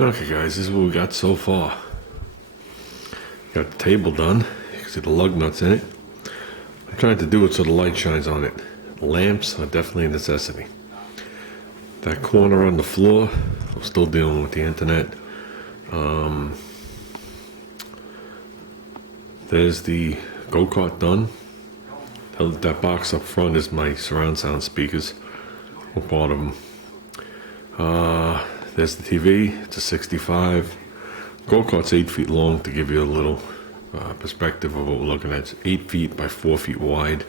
Okay guys, this is what we got so far. Got the table done. You can see the lug nuts in it. I'm trying to do it so the light shines on it. Lamps are definitely a necessity. That corner on the floor, I'm still dealing with the internet. There's the go-kart done. That box up front is my surround sound speakers, or part of them. There's the TV, it's a 65. Go-kart's 8 feet long to give you a little perspective of what we're looking at. It's 8 feet by 4 feet wide.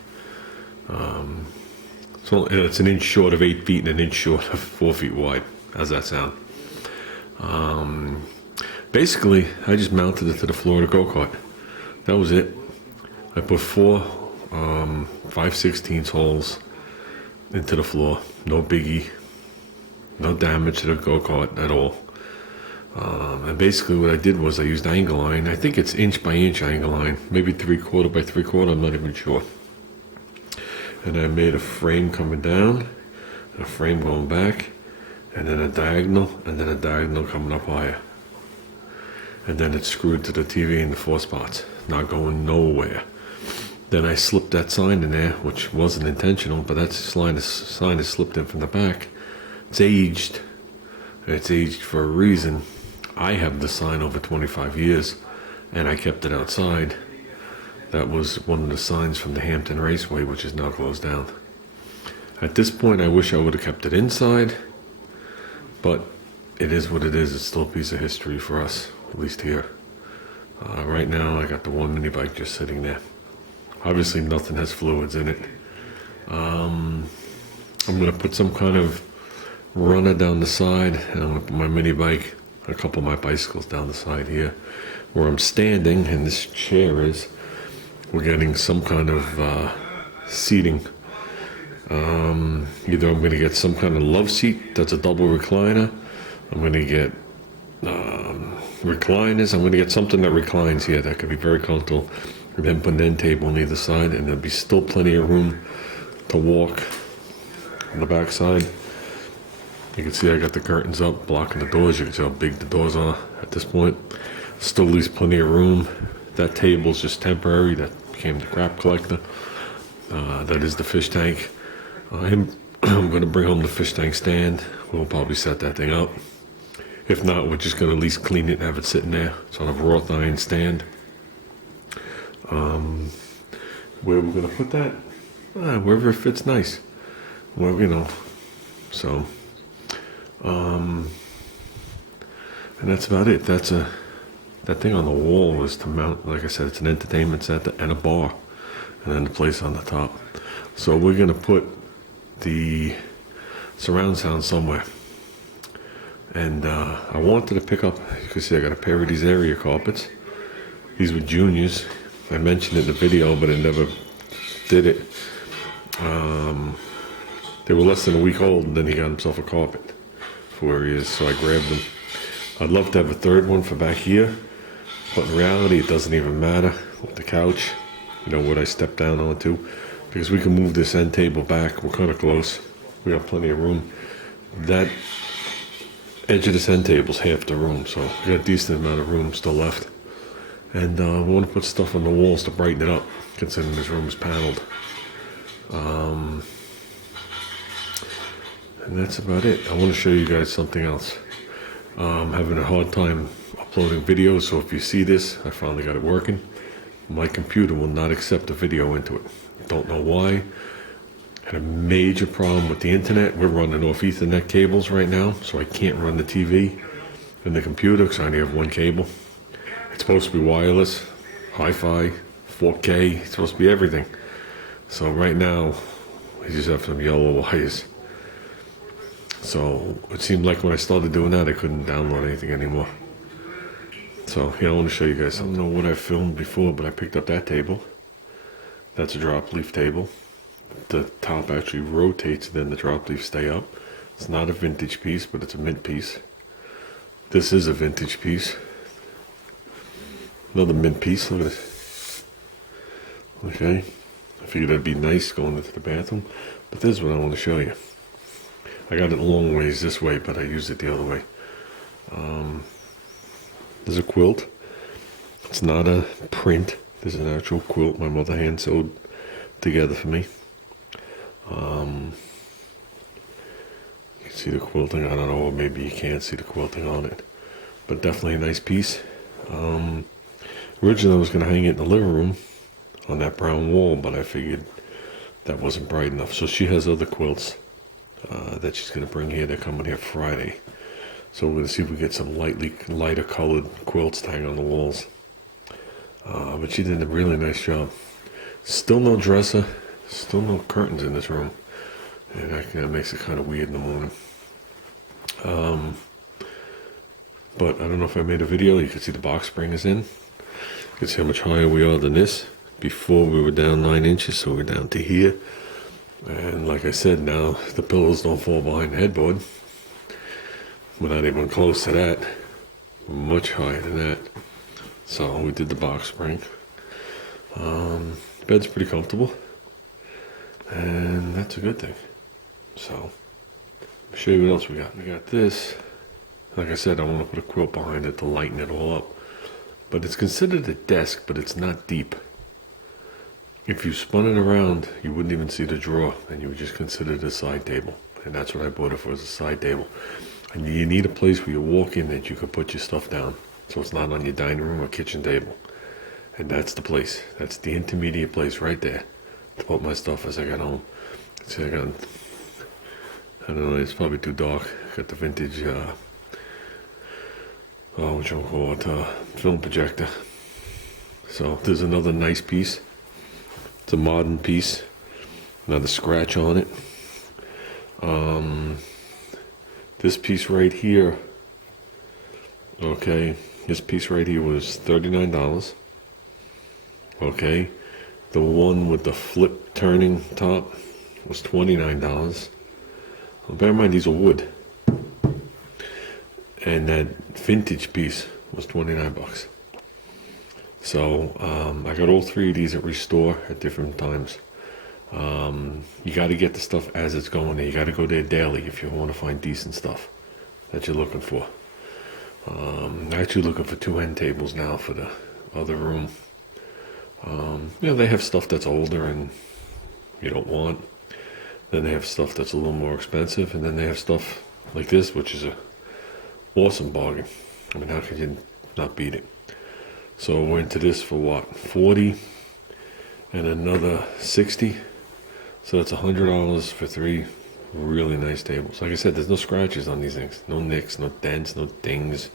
So it's an inch short of 8 feet and an inch short of 4 feet wide. How's that sound? Basically, I just mounted it to the floor of the go-kart. That was it. I put 4 5/16 holes into the floor. No biggie. No damage to the go-kart at all. And basically what I did was I used angle iron. I think it's inch by inch angle iron. Maybe 3/4 by 3/4, I'm not even sure. And I made a frame coming down, a frame going back, and then a diagonal, and then a diagonal coming up higher. And then it's screwed to the TV in the 4 spots, not going nowhere. Then I slipped that sign in there, which wasn't intentional, but that sign is slipped in from the back. It's aged. It's aged for a reason. I have the sign over 25 years, and I kept it outside. That was one of the signs from the Hampton Raceway, which is now closed down. At this point, I wish I would have kept it inside, but it is what it is. It's still a piece of history for us, at least here. Right now, I got the one mini bike just sitting there. Obviously, nothing has fluids in it. I'm going to put some kind of runner down the side, and I'm going to put my mini bike, a couple of my bicycles down the side here. Where I'm standing, and this chair is, we're getting some kind of seating. Either I'm going to get some kind of love seat that's a double recliner. I'm going to get recliners. I'm going to get something that reclines here that could be very comfortable. And then put an end table on either side, and there'll be still plenty of room to walk on the back side. You can see I got the curtains up, blocking the doors. You can see how big the doors are at this point. Still leaves plenty of room. That table's just temporary. That became the crap collector. That is the fish tank. I'm going to bring home the fish tank stand. We'll probably set that thing up. If not, we're just going to at least clean it and have it sitting there. It's on a wrought iron stand. Where we're going to put that? Wherever it fits nice. Well, you know. So, and that's about it. That thing on the wall was to mount, like I said, it's an entertainment center and a bar, and then the place on the top. So we're gonna put the surround sound somewhere. And I wanted to pick up, you can see I got a pair of these area carpets. These were Juniors. I mentioned it in the video, but I never did it. They were less than a week old, and then he got himself a carpet for where he is, so I grabbed them. I'd love to have a third one for back here, but in reality, it doesn't even matter with the couch, you know, what I step down onto, because we can move this end table back. We're kind of close. We got plenty of room. That edge of this end table is half the room, so we got a decent amount of room still left. And we want to put stuff on the walls to brighten it up, considering this room is paneled. And that's about it. I want to show you guys something else. I'm having a hard time uploading videos, so if you see this, I finally got it working. My computer will not accept a video into it. Don't know why. Had a major problem with the internet. We're running off Ethernet cables right now, so I can't run the TV and the computer because I only have one cable. It's supposed to be wireless, Wi-Fi, 4K. It's supposed to be everything. So right now, we just have some yellow wires. So it seemed like when I started doing that, I couldn't download anything anymore. So yeah, I want to show you guys. I don't know what I filmed before, but I picked up that table. That's a drop leaf table. The top actually rotates, then the drop leaves stay up. It's not a vintage piece, but it's a mint piece. This is a vintage piece. Another mint piece. Look at this. Okay. I figured that'd be nice going into the bathroom, but this is what I want to show you. I got it a long ways this way, but I used it the other way. There's a quilt. It's not a print. There's an actual quilt my mother hand sewed together for me. You can see the quilting. I don't know, or maybe you can't see the quilting on it, but definitely a nice piece. Originally I was going to hang it in the living room on that brown wall, but I figured that wasn't bright enough. So she has other quilts that she's going to bring here. They're coming here Friday. So we're going to see if we get some lighter colored quilts to hang on the walls. But she did a really nice job. Still no dresser, still no curtains in this room. And that makes it kind of weird in the morning. But I don't know if I made a video. You can see the box spring is in. You can see how much higher we are than this. Before we were down 9 inches, so we're down to here. And like I said, now the pillows don't fall behind the headboard. We're not even close to that. Much higher than that. So we did the box spring. Bed's pretty comfortable. And that's a good thing. So, let me show you what else we got. We got this. Like I said, I want to put a quilt behind it to lighten it all up. But it's considered a desk, but it's not deep. If you spun it around, you wouldn't even see the drawer, and you would just consider it a side table. And that's what I bought it for, as a side table. And you need a place where you walk in that you can put your stuff down, so it's not on your dining room or kitchen table. And that's the place. That's the intermediate place right there to put my stuff as I got home. See, I don't know, it's probably too dark. I got the vintage, what you call it, film projector. So there's another nice piece. It's a modern piece. Another scratch on it. This piece right here, okay, this piece right here was $39. Okay, the one with the flip turning top was $29. Well, bear in mind these are wood. And that vintage piece was 29 bucks. So I got all three of these at Restore at different times. You got to get the stuff as it's going there. You got to go there daily if you want to find decent stuff that you're looking for. I'm actually looking for 2 end tables now for the other room. They have stuff that's older and you don't want. Then they have stuff that's a little more expensive, and then they have stuff like this, which is a awesome bargain. I mean, how can you not beat it? So we're into this for what, 40 and another 60. So that's $100 for 3 really nice tables. Like I said, there's no scratches on these things, no nicks, no dents, no dings,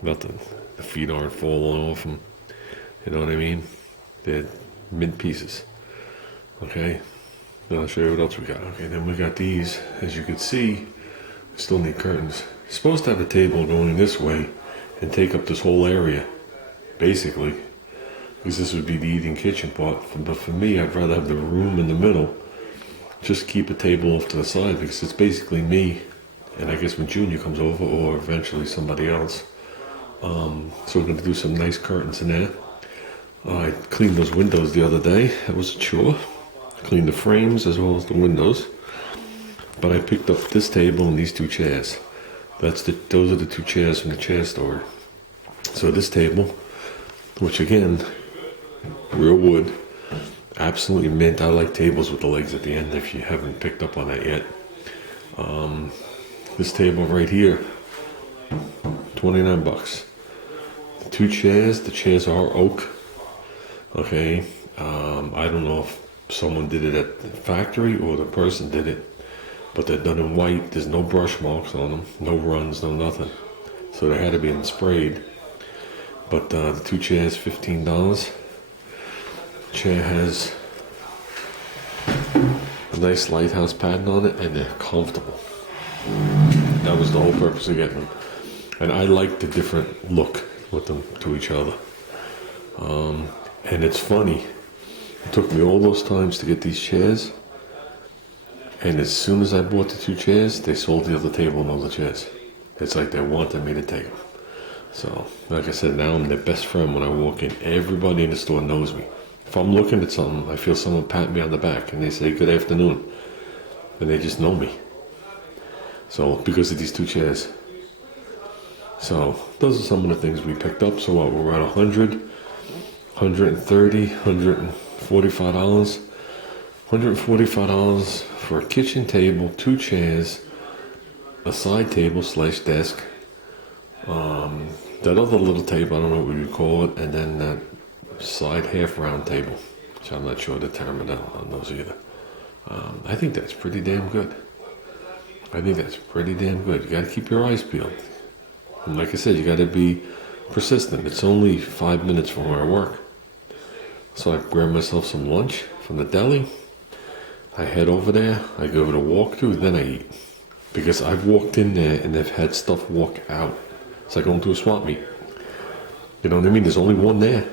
nothing. The feet aren't falling off them. You know what I mean? They're mint pieces. Okay. Then I'll show you what else we got. Okay, then we got these. As you can see, we still need curtains. You're supposed to have a table going this way and take up this whole area, basically, because this would be the eating kitchen part. But for me, I'd rather have the room in the middle. Just keep a table off to the side, because it's basically me, and I guess when Junior comes over, or eventually somebody else. So we're going to do some nice curtains in there. I cleaned those windows the other day. That was a chore. Cleaned the frames as well as the windows. But I picked up this table and these 2 chairs. Those are the 2 chairs from the chair store. So this table, which again, real wood, absolutely mint. I like tables with the legs at the end if you haven't picked up on that yet. This table right here, 29 bucks. The 2 chairs, the chairs are oak. Okay, I don't know if someone did it at the factory or the person did it, but they're done in white. There's no brush marks on them, no runs, no nothing. So they had to be sprayed. But the 2 chairs, $15. The chair has a nice lighthouse pattern on it, and they're comfortable. That was the whole purpose of getting them. And I like the different look with them to each other. And it's funny. It took me all those times to get these chairs, and as soon as I bought the 2 chairs, they sold the other table and all the chairs. It's like they wanted me to take them. So, like I said, now I'm their best friend when I walk in. Everybody in the store knows me. If I'm looking at something, I feel someone pat me on the back and they say, "Good afternoon." And they just know me. So, because of these 2 chairs. So those are some of the things we picked up. So what, we're at 100, 130, $145. $145 for a kitchen table, 2 chairs, a side table slash desk, that other little table, I don't know what you call it, and then that side half round table, which I'm not sure the term on those either. I think that's pretty damn good. You got to keep your eyes peeled. And like I said, you got to be persistent. It's only 5 minutes from where I work. So I grab myself some lunch from the deli. I head over there, I give it a walkthrough, then I eat. Because I've walked in there and they've had stuff walk out. It's like going to a swap meet. You know what I mean? There's only one there.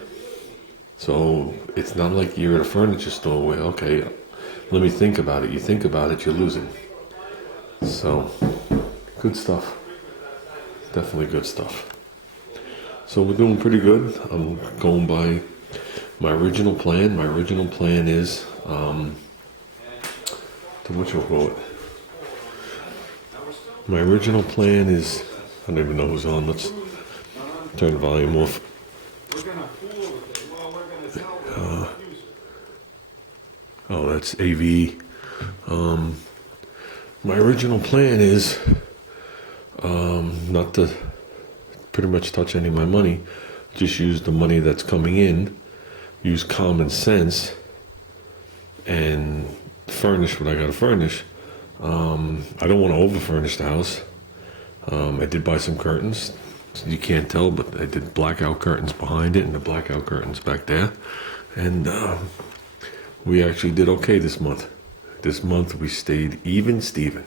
So it's not like you're at a furniture store where, okay, let me think about it. You think about it, you're losing. So, good stuff. Definitely good stuff. So we're doing pretty good. I'm going by my original plan. My original plan is, My original plan is, I don't even know who's on. Let's turn the volume off. Oh, that's AV. My original plan is not to pretty much touch any of my money. Just use the money that's coming in, use common sense, and furnish what I gotta furnish. I don't want to over-furnish the house. I did buy some curtains. You can't tell, but I did blackout curtains behind it and the blackout curtains back there. And we actually did okay this month. This month we stayed even Steven.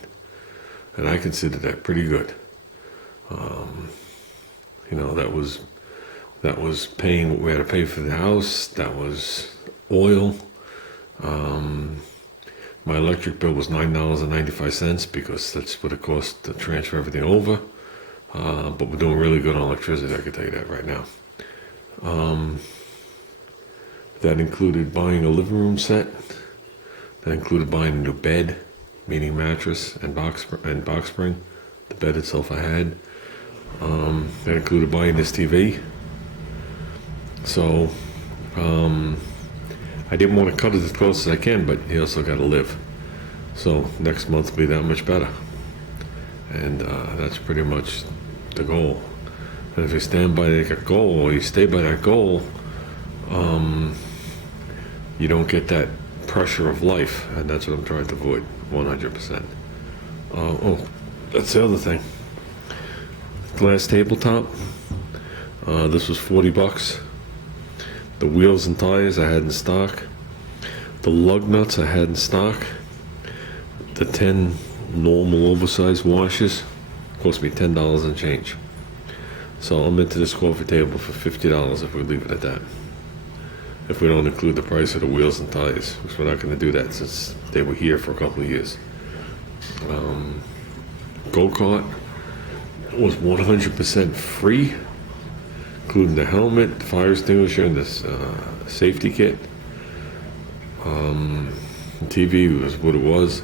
And I consider that pretty good. You know, that was paying what we had to pay for the house. That was oil. My electric bill was $9.95 because that's what it cost to transfer everything over. But we're doing really good on electricity, I can tell you that right now. That included buying a living room set. That included buying a new bed, meaning mattress and box spring. The bed itself I had. That included buying this TV. So, I didn't want to cut it as close as I can, but you also got to live. So next month will be that much better. And that's pretty much the goal. And if you stand by that goal, or you stay by that goal, you don't get that pressure of life. And that's what I'm trying to avoid, 100%. That's the other thing. Glass tabletop. This was $40. The wheels and tires I had in stock. The lug nuts I had in stock. The 10 normal oversized washers cost me $10 and change. So I'm into this coffee table for $50 if we leave it at that. If we don't include the price of the wheels and tires, because we're not going to do that since they were here for a couple of years. Go-kart was 100% free, including the helmet, the fire extinguisher, and this safety kit. The TV was what it was.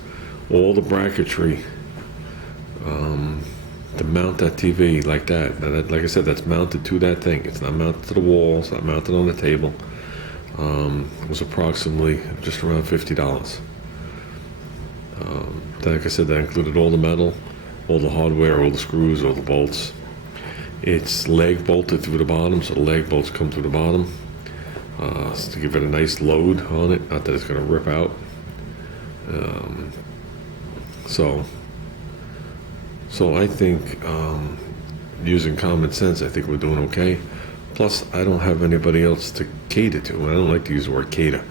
All the bracketry to mount that TV like that. Now that, like I said, that's mounted to that thing. It's not mounted to the wall. It's not mounted on the table. It was approximately just around $50. Like I said, that included all the metal, all the hardware, all the screws, all the bolts. It's leg bolted through the bottom, so the leg bolts come through the bottom to give it a nice load on it, not that it's going to rip out. So I think using common sense, I think we're doing okay. Plus, I don't have anybody else to cater to. I don't like to use the word cater.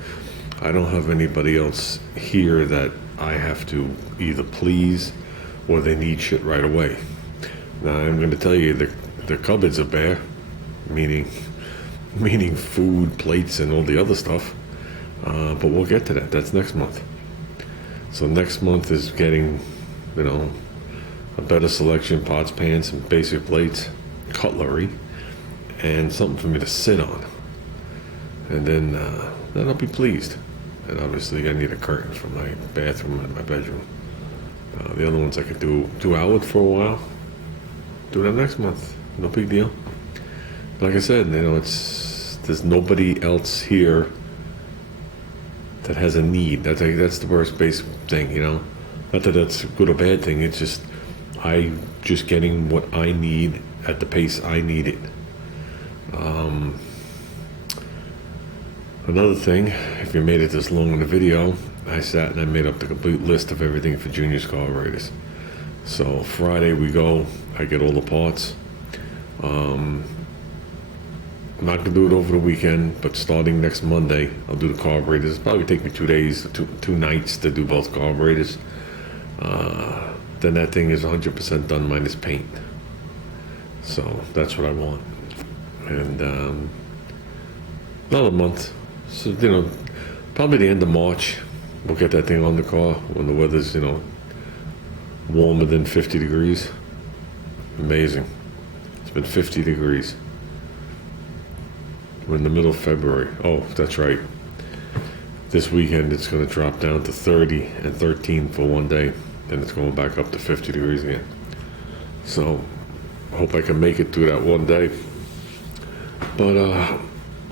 I don't have anybody else here that I have to either please or they need shit right away. Now, I'm going to tell you the cupboards are bare, meaning food, plates, and all the other stuff. But we'll get to that. That's next month. So next month is getting, a better selection, pots, pans, and basic plates, cutlery, and something for me to sit on. And then I'll be pleased. And obviously I need a curtain for my bathroom and my bedroom. The other ones I could do out with for a while. Do that next month. no big deal. Like I said, there's nobody else here that has a need. That's the worst basic thing, Not that that's a good or bad thing. It's just I just getting what I need at the pace I need it. Another thing, if you made it this long in the video, I sat and I made up the complete list of everything for Junior's carburetors. So Friday we go, I get all the parts. I'm not gonna do it over the weekend, but starting next Monday, I'll do the carburetors. It'll probably take me 2 days, two nights to do both carburetors. Then that thing is 100% done minus paint. So that's what I want. And another month. So, probably the end of March, we'll get that thing on the car when the weather's, warmer than 50 degrees. Amazing. It's been 50 degrees. We're in the middle of February. Oh, that's right. This weekend it's going to drop down to 30 and 13 for one day. Then it's going back up to 50 degrees again. So, I hope I can make it through that one day. But,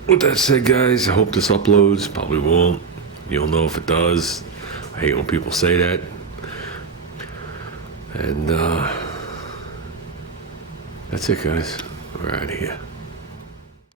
with that said, guys, I hope this uploads. Probably won't. You'll know if it does. I hate when people say that. And, that's it, guys. We're out of here.